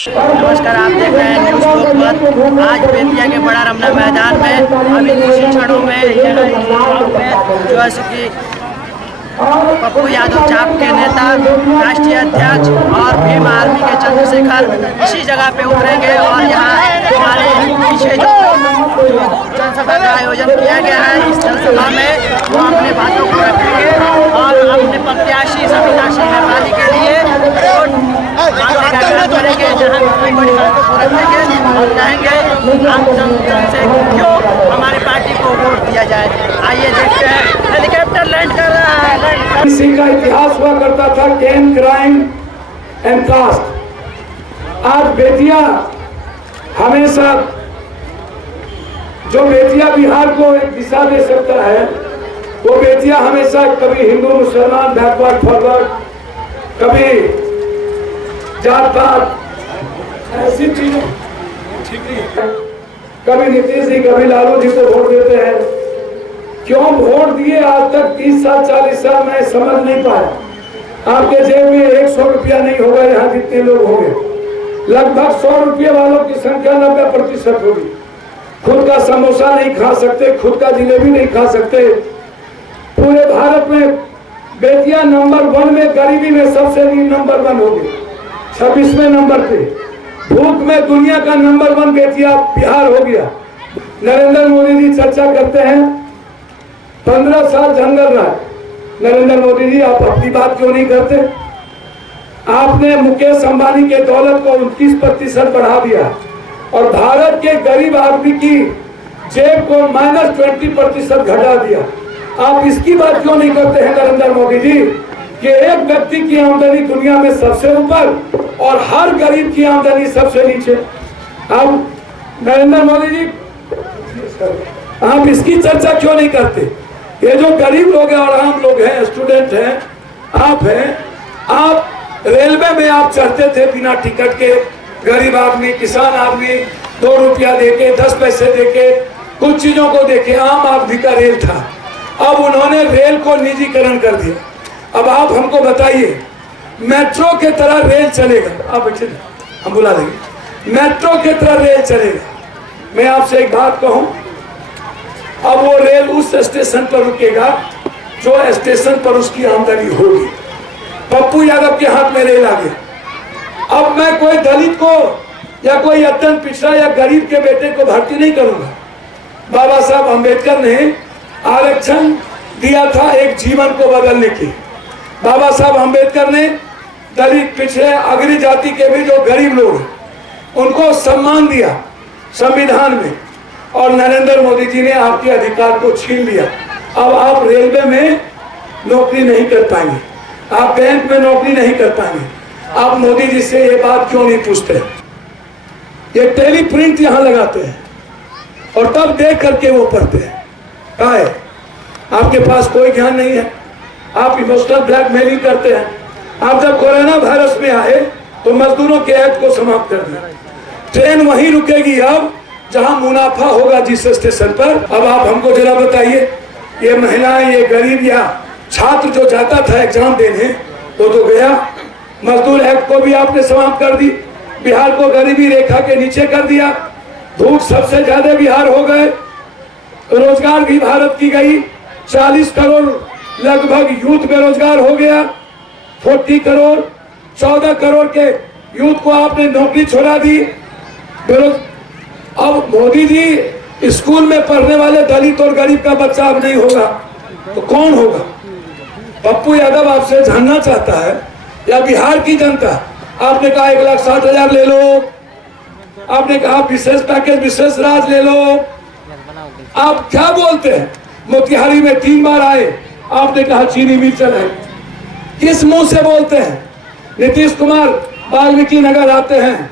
नमस्कार, आप देख रहे हैं न्यूज़ लोकमत। आज बेतिया के बड़ा रमना मैदान में अभी कुछ क्षणों में जो है कि पप्पू यादव चाप के नेता, राष्ट्रीय अध्यक्ष और भीम आर्मी के चंद्रशेखर इसी जगह पे उतरेंगे और यहाँ हमारे पीछे जो जनसभा का आयोजन किया गया है, इस जनसभा में वो अपने बातों को रखेंगे और अपने प्रत्याशी सविता सिंह नेपाली के लिए करेंगे, जहाँ बड़ी बड़ी बातों को रखेंगे और कहेंगे आम जन से क्यों हमारी पार्टी को वोट दिया जाए। आइए देखते हैं, हेलीकॉप्टर लैंड कर रहा है। किसी का इतिहास हुआ करता था, कैन क्राइम एंड कास्ट। आज बेतिया हमेशा, जो बेतिया बिहार को एक दिशा दे सकता है, वो बेतिया हमेशा कभी हिंदू मुसलमान, बैकवर्ड फॉरवर्ड, कभी जात पात, ऐसी चीजों, कभी नीतीश जी कभी लालू जी को वोट देते हैं। क्यों वोट दिए आज तक 30 साल 40 साल मैं समझ नहीं पाया। आपके जेब में 100 रुपया नहीं होगा, यहाँ जितने लोग होंगे लगभग 100 रुपये वालों की संख्या 90% होगी। खुद का समोसा नहीं खा सकते, खुद का जिलेबी नहीं खा सकते। पूरे भारत में बेतिया नंबर 1 में, गरीबी में सबसे नंबर 1 होगी, 26वें नंबर पे। भूख में दुनिया का नंबर 1 बेतिया बिहार हो गया। नरेंद्र मोदी जी चर्चा करते हैं 15 साल जंगल रहा। नरेंद्र मोदी जी, आप अपनी बात क्यों नहीं करते? आपने मुकेश अंबानी के दौलत को 29% बढ़ा दिया और भारत के गरीब आदमी की जेब को -20% घटा दिया। आप इसकी बात क्यों नहीं करते हैं नरेंद्र मोदी जी, कि एक व्यक्ति की आमदनी दुनिया में सबसे ऊपर और हर गरीब की आमदनी सबसे नीचे। अब नरेंद्र मोदी जी, आप इसकी चर्चा क्यों नहीं करते? ये जो गरीब लोग हैं और आम लोग हैं, स्टूडेंट हैं, आप हैं, आप रेलवे में आप चढ़ते थे बिना टिकट के, गरीब आदमी, किसान आदमी 2 रुपया देके, 10 पैसे देके, कुछ चीजों को देके आम आदमी का रेल था। अब उन्होंने रेल को निजीकरण कर दिया। अब आप हमको बताइए, मेट्रो के तरह रेल चलेगा? आप बैठे, हम बुला देंगे। मेट्रो के तरह रेल चलेगा। मैं आपसे एक बात कहूं, अब वो रेल उस स्टेशन पर रुकेगा जो स्टेशन पर उसकी आमदनी होगी। पप्पू यादव के हाथ में रेल आ गया। अब मैं कोई दलित को या कोई अत्यंत पिछड़ा या गरीब के बेटे को भर्ती नहीं करूंगा। बाबा साहब अम्बेडकर ने आरक्षण दिया था एक जीवन को बदलने की। बाबा साहब अम्बेडकर ने दलित, पिछड़े, अग्री जाति के भी जो गरीब लोग उनको सम्मान दिया संविधान में, और नरेंद्र मोदी जी ने आपके अधिकार को छीन लिया। अब आप रेलवे में नौकरी नहीं कर पाएंगे, आप बैंक में नौकरी नहीं कर पाएंगे। आप मोदी जी से ये बात क्यों नहीं पूछते? ये टेली प्रिंट यहाँ लगाते हैं और तब देख करके वो पढ़ते हैं। कहाँ है? आपके पास कोई ज्ञान नहीं है, आप इमोशनल ब्लैकमेलिंग करते हैं। आप जब कोरोना वायरस में आए तो मजदूरों के एक्ट को समाप्त कर दिया। ट्रेन वहीं रुकेगी अब जहां मुनाफा होगा, जिस स्टेशन पर। अब आप हमको जरा बताइए, ये महिलाएं, ये गरीब या छात्र जो जाता था एग्जाम देने, वो तो गया। मजदूर एक्ट को भी आपने समाप्त कर दी, बिहार को गरीबी रेखा के नीचे कर दिया। धूप सबसे ज्यादा बिहार हो गए, रोजगार भी भारत की गई। 40 करोड़ लगभग यूथ बेरोजगार हो गया। 40 करोड़, 14 करोड़ के यूथ को आपने नौकरी छोड़ा दी। अब मोदी जी, स्कूल में पढ़ने वाले दलित और गरीब का बच्चा अब नहीं होगा तो कौन होगा? पप्पू यादव आपसे जानना चाहता है या बिहार की जनता? आपने कहा 1,60,000 ले लो, आपने कहा विशेष पैकेज, विशेष राज ले लो। आप क्या बोलते हैं? मोतिहारी में 3 बार आए, आपने कहा चीनी मिल चलाए। किस मुंह से बोलते हैं? नीतीश कुमार वाल्मीकि नगर आते हैं,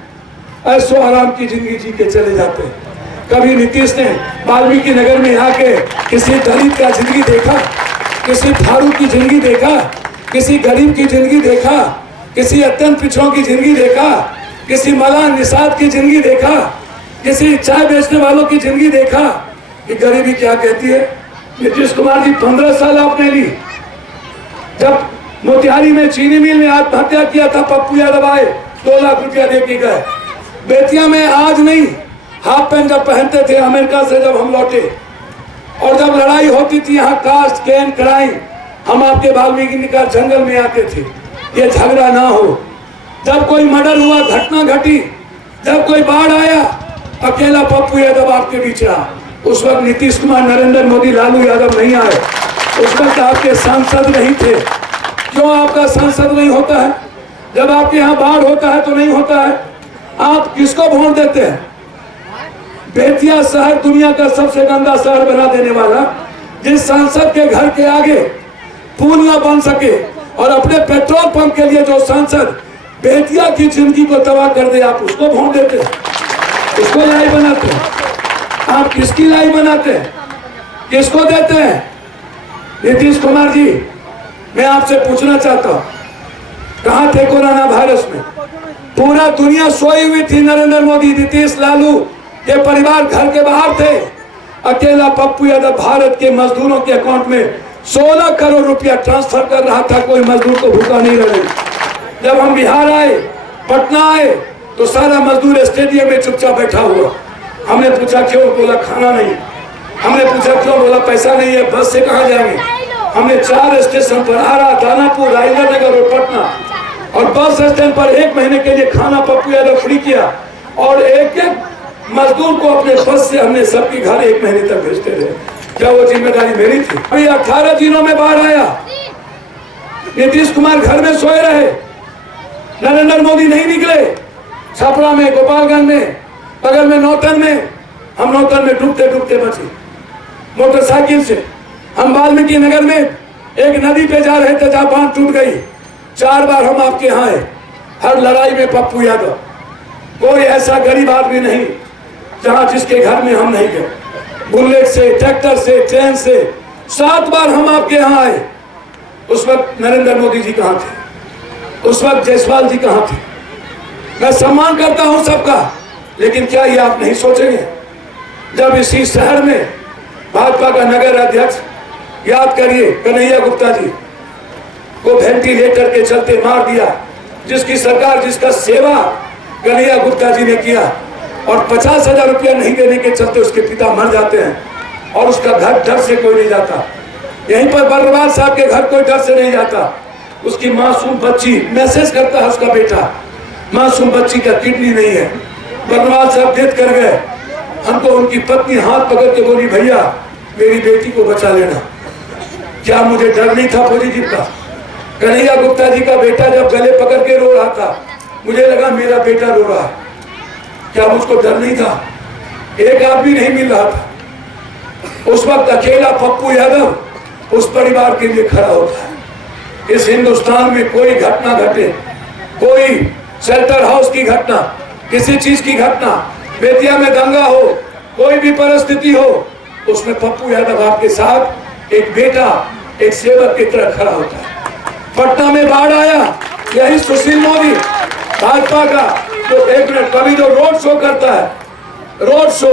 ऐसो आराम की जिंदगी जी के चले जाते हैं। कभी नीतीश ने वाल्मीकि नगर में आके किसी दलित का जिंदगी देखा? किसी थारू की जिंदगी देखा? किसी गरीब की जिंदगी देखा? किसी अत्यंत पिछड़ों की जिंदगी देखा? किसी मलान निषाद की जिंदगी देखा? किसी चाय बेचने वालों की जिंदगी देखा कि गरीबी क्या कहती है? नीतीश कुमार जी 15 साल आपने ली। जब मोतिहारी में चीनी मिल में आत्महत्या किया था, पप्पू यादव आए, 2 लाख रुपया दे के गए। बेतिया में आज नहीं, हाफ पैंट जब पहनते थे अमेरिका से जब हम लौटे, और जब लड़ाई होती थी यहाँ कास्ट कैन क्राइम, हम आपके वाल्मीकि नगर जंगल में आते थे, ये झगड़ा ना हो। जब कोई मर्डर हुआ, घटना घटी, जब कोई बाढ़ आया, अकेला पप्पू यादव आपके बीच रहा। उस वक्त नीतीश कुमार, नरेंद्र मोदी, लालू यादव नहीं आए, उस वक्त आपके सांसद नहीं थे। क्यों आपका सांसद नहीं होता है? जब आपके यहाँ बाढ़ होता है तो नहीं होता है। आप किसको वोट देते हैं? बेतिया शहर दुनिया का सबसे गंदा शहर बना देने वाला, जिस सांसद के घर के आगे पुल ना बन सके और अपने पेट्रोल पंप के लिए जो सांसद बेतिया की जिंदगी को तबाह कर दे, आप उसको वोट देते हैं, उसको लाई बनाते हैं। आप किसकी लाई बनाते हैं? किसको देते हैं? नीतीश कुमार जी, मैं आपसे पूछना चाहता हूं, कहां थे कोरोना वायरस में? पूरा दुनिया सोई हुई थी। नरेंद्र मोदी, नीतीश, लालू के परिवार घर के बाहर थे। अकेला पप्पू यादव भारत के मजदूरों के अकाउंट में 16 करोड़ रुपया ट्रांसफर कर रहा था। कोई मजदूर को भूखा नहीं रहे। जब हम बिहार आए, पटना आए, तो सारा मजदूर स्टेडियम में चुपचाप बैठा हुआ। हमने पूछा क्यों? बोला खाना नहीं। हमने पूछा क्यों? बोला पैसा नहीं है, बस से कहाँ जाएंगे। हमने 4 स्टेशन पर आरा, दानापुर, राजेंद्र नगर और पटना, और बस स्टैंड पर 1 महीने के लिए खाना पप्पू यादव फ्री किया, और एक एक मजदूर को अपने बस से हमने सबके घर 1 महीने तक भेजते रहे। क्या वो जिम्मेदारी मेरी थी? अभी 18 जिलों में बाढ़ आया, नीतीश कुमार घर में सोए रहे, नरेंद्र मोदी नहीं निकले। छपरा में, गोपालगंज में, बगल में नौतन में, हम नौतन में डूबते डूबते बचे मोटरसाइकिल से। हम वाल्मीकि नगर में एक नदी पे जा रहे थे जहाँ बांध टूट गई। 4 बार हम आपके यहाँ आए, हर लड़ाई में पप्पू यादव। कोई ऐसा गरीब आदमी नहीं जहाँ जिसके घर में हम नहीं गए। बुलेट से, ट्रैक्टर से, ट्रेन से 7 बार हम आपके यहाँ आए। उस वक्त नरेंद्र मोदी जी कहाँ थे? उस वक्त जायसवाल जी कहाँ थे? मैं सम्मान करता हूँ सबका, लेकिन क्या ये आप नहीं सोचेंगे जब इसी शहर में भाजपा का नगर अध्यक्ष, याद करिए, कन्हैया गुप्ता जी को वेंटिलेटर के चलते मार दिया, जिसकी सरकार, जिसका सेवा कन्हैया गुप्ता जी ने किया, और 50,000 रुपया नहीं देने के चलते उसके पिता मर जाते हैं, और उसका घर डर से कोई नहीं जाता। यहीं पर बर्रवाल साहब के घर कोई डर से नहीं जाता। उसकी मासूम बच्ची, मैसेज करता है उसका बेटा, मासूम बच्ची का किडनी नहीं है, बर्रवाल साहब डेथ कर गए। हमको उनकी पत्नी हाथ पकड़ के बोली, भैया मेरी बेटी को बचा लेना। क्या मुझे डर नहीं था पॉजिटिव का? कन्हैया गुप्ता जी का बेटा जब गले पकड़ के रो रहा था, मुझे लगा मेरा बेटा रो रहा है। क्या मुझको डर नहीं था? एक आदमी नहीं मिल रहा था। उस वक्त अकेला पप्पू यादव उस परिवार के लिए खड़ा होता है। इस हिंदुस्तान में कोई घटना घटे, कोई शेल्टर हाउस की घटना, किसी चीज की घटना, बेतिया में दंगा हो, कोई भी परिस्थिति हो, उसमें पप्पू यादव आपके साथ एक बेटा, एक सेवक की तरह खड़ा होता है। पटना में बाढ़ आया, यही सुशील मोदी भाजपा का जो 1 मिनट कभी जो रोड शो करता है, रोड शो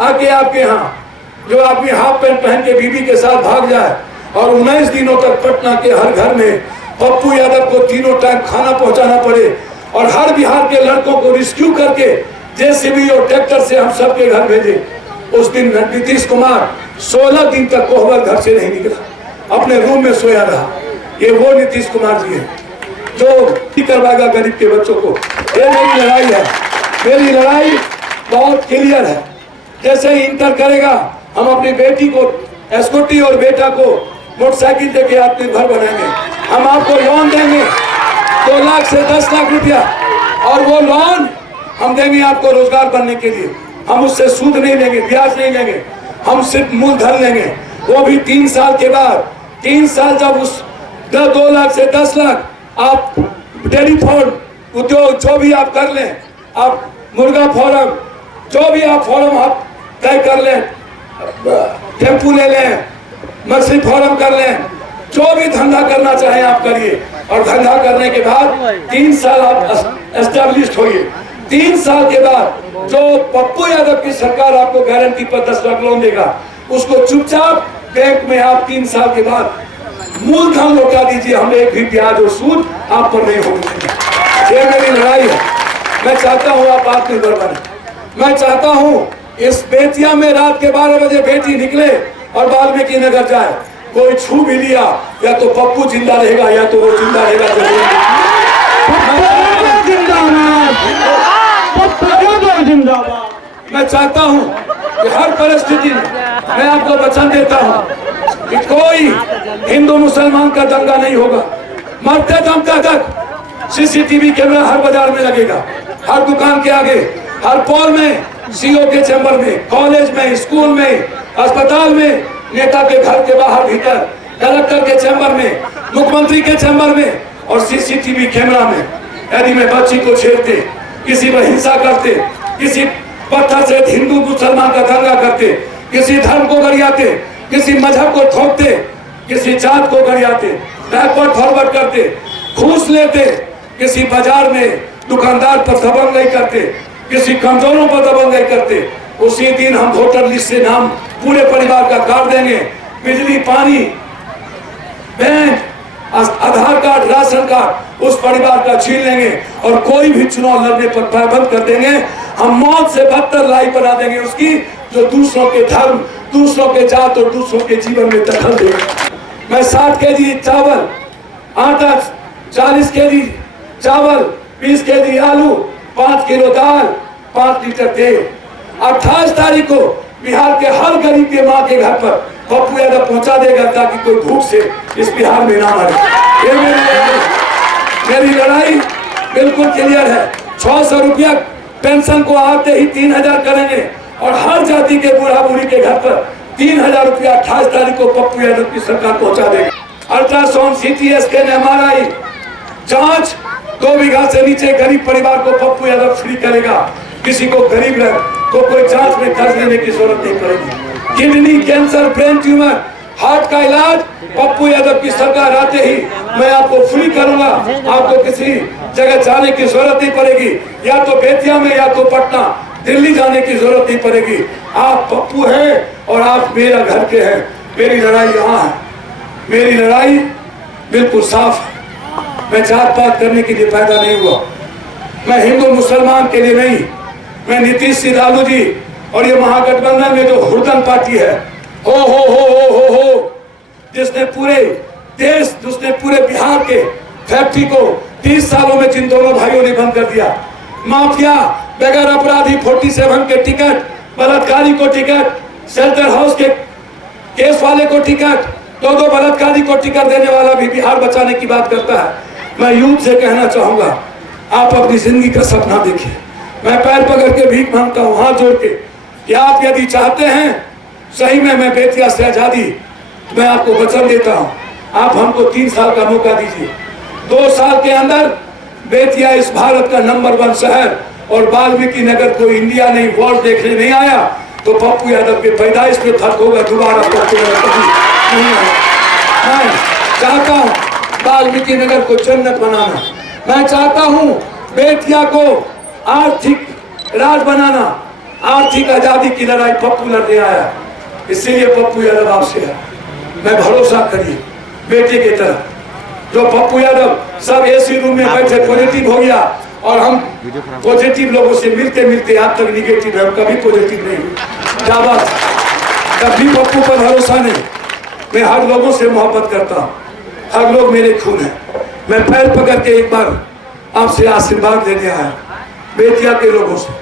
आके आपके यहाँ जो आदमी हाफ पैंट पहन के बीबी के साथ भाग जाए और 19 दिनों तक पटना के हर घर में पप्पू यादव को 3 टाइम खाना पहुंचाना पड़े, और हर बिहार के लड़कों को रिस्क्यू करके जेसीबी और ट्रैक्टर से हम सबके घर भेजे। उस दिन नीतीश कुमार 16 दिन तक कोहबर घर से नहीं निकला, अपने रूम में सोया रहा। ये वो नीतीश कुमार जी है जो करवाएगा गरीब के बच्चों को। ये मेरी लड़ाई है, मेरी लड़ाई बहुत क्लियर है। जैसे ही इंटर करेगा, हम अपनी बेटी को स्कूटी और बेटा को मोटरसाइकिल देके आत्मनिर्भर बनाएंगे। हम आपको लोन देंगे 2 लाख से 10 लाख रुपया, और वो लोन हम देंगे आपको रोजगार बनने के लिए। हम उससे सूद नहीं लेंगे, ब्याज नहीं लेंगे, हम सिर्फ मूलधन लेंगे। वो भी 3 साल के बाद। 3 साल जब उस 2 लाख से 10 लाख आप टेलीफोन उद्योग जो भी आप कर लें, आप मुर्गा फार्म, जो भी आप फार्म आप तय कर लें, टेम्पू ले लें, मछली फार्म कर लें, जो भी धंधा करना चाहें आप करिए। और धंधा करने के बाद 3 साल आप एस्टेब्लिश होइए। 3 साल के बाद जो पप्पू यादव की सरकार आपको गारंटी पर 10 लाख लोन देगा, उसको चुपचाप बैंक में आप 3 साल के बाद मूलधन लौटा दीजिए। हम एक भी ब्याज और सूद आप पर नहीं होने देंगे। ये मेरी लड़ाई है, मैं चाहता हूँ आप आत्मनिर्भर बने। मैं चाहता हूँ इस बेतिया में रात के 12 बजे बेटी निकले और वाल्मीकि नगर जाए, कोई छू भी लिया या तो पप्पू जिंदा रहेगा या तो वो जिंदा रहेगा। मैं चाहता हूं कि हर परिस्थिति में मैं आपको वचन देता हूं कि कोई हिंदू मुसलमान का दंगा नहीं होगा। मरते दम तक सीसीटीवी कैमरा हर बाजार में लगेगा, हर दुकान के आगे, हर पॉल में, सीओ के चैम्बर में, कॉलेज में, स्कूल में, अस्पताल में, नेता के घर के बाहर भीतर, कलेक्टर के चैम्बर में, मुख्यमंत्री के चैम्बर में और सीसीटीवी कैमरा में। यदि मैं बच्ची को छेड़ते, किसी पर हिंसा करते, किसी पत्थर से हिंदू मुसलमान का दंगा करते, किसी धर्म को गरियाते, किसी मजहब को थोपते, किसी जात को गरियाते, बैकवर्ड फॉरवर्ड करते, घूस लेते, किसी बाजार में दुकानदार पर दबंगई करते, किसी कमजोरों पर दबंगई करते, उसी दिन हम वोटर लिस्ट से नाम पूरे परिवार का काट देंगे। बिजली, पानी, बैंक, आधार कार्ड, राशन कार्ड उस परिवार का छीन लेंगे और कोई भी चुनाव लड़ने पर पाबंद कर देंगे। हम मौत से बदतर लाई बना देंगे उसकी, जो दूसरों के धर्म, दूसरों के जात और दूसरों के जीवन में दखल देगा। मैं 60 केजी चावल, आटा, 40 केजी चावल, 20 केजी आलू, 5 किलो दाल, 5 लीटर तेल 28 तारीख को बिहार के हर गरीब के माँ के घर पर पप्पू यादव पहुंचा देगा, ताकि कोई भूख से इस बिहार में ना मरे। ये मेरी लड़ाई बिल्कुल क्लियर है। 600 रुपया पेंशन को आते ही 3000 करेंगे और हर जाति के बूढ़ा बूढ़ी के घर पर 3000 रुपया 28 तारीख को पप्पू यादव की सरकार पहुंचा देगा। अल्ट्रासाउंड, सीटी स्कैन, MRI जांच 2 बीघा से नीचे गरीब परिवार को पप्पू यादव फ्री करेगा। किसी को गरीब को कोई जांच में कर्ज लेने की जरूरत नहीं पड़ेगी। Kidney, cancer, brain tumour, heart का इलाज पप्पू यादव की सरकार आते ही मैं आपको फ्री करूंगा। आपको किसी जगह जाने की जरूरत नहीं पड़ेगी, या तो बेतिया में या तो पटना, दिल्ली जाने की जरूरत नहीं पड़ेगी। आप पप्पू हैं और आप मेरा घर के हैं। मेरी लड़ाई यहाँ है, मेरी लड़ाई बिल्कुल साफ है। मैं जात पात करने के लिए पैदा नहीं हुआ। मैं हिंदू मुसलमान के लिए नहीं। मैं नीतीश जी, लालू जी और ये महागठबंधन में जो हुड़दंग पार्टी है, हो जिसने पूरे देश, जिसने पूरे बिहार के फैक्ट्री को 30 सालों में जिन दोनों भाइयों ने बंद कर दिया, माफिया, बगैर अपराधी 47 के टिकट, बलात्कारी को टिकट, शेल्टर हाउस के केस वाले को टिकट, 2 बलात्कारी को टिकट देने वाला भी बिहार बचाने की बात करता है। मैं यूथ से कहना चाहूंगा, आप अपनी जिंदगी का सपना देखिए। मैं पैर पकड़ के भीख मांगता हूँ, हाथ जोड़ के, कि आप यदि चाहते हैं सही में मैं बेतिया से आजादी, मैं आपको वचन देता हूँ, आप हमको 3 साल का मौका दीजिए। 2 साल के अंदर बेतिया इस भारत का नंबर 1 शहर और वाल्मीकि नगर को इंडिया नहीं वर्ल्ड देखने नहीं आया, तो पप्पू यादव के पैदाइश पे फर्क होगा। दोबारा पप्पू यादव कभी नहीं आया। मैं चाहता हूँ वाल्मीकि नगर को जन्नत बनाना। मैं चाहता हूँ बेतिया को आर्थिक राज बनाना। आर्थिक आजादी की लड़ाई पप्पू लड़ने आया, इसीलिए पप्पू यादव आपसे है। मैं भरोसा करिए बेटे की तरह। जो पप्पू यादव सब एसी रूम में बैठे पॉजिटिव हो गया और हम पॉजिटिव लोगों से मिलते मिलते आज तक निगेटिव है, कभी पॉजिटिव नहीं हुई। जाबाज, कभी पप्पू पर भरोसा नहीं। मैं हर लोगों से मोहब्बत करता हूँ, हर लोग मेरे खून है। मैं पैर पकड़ के एक बार आपसे आशीर्वाद लेने आया बेतिया के लोगों से।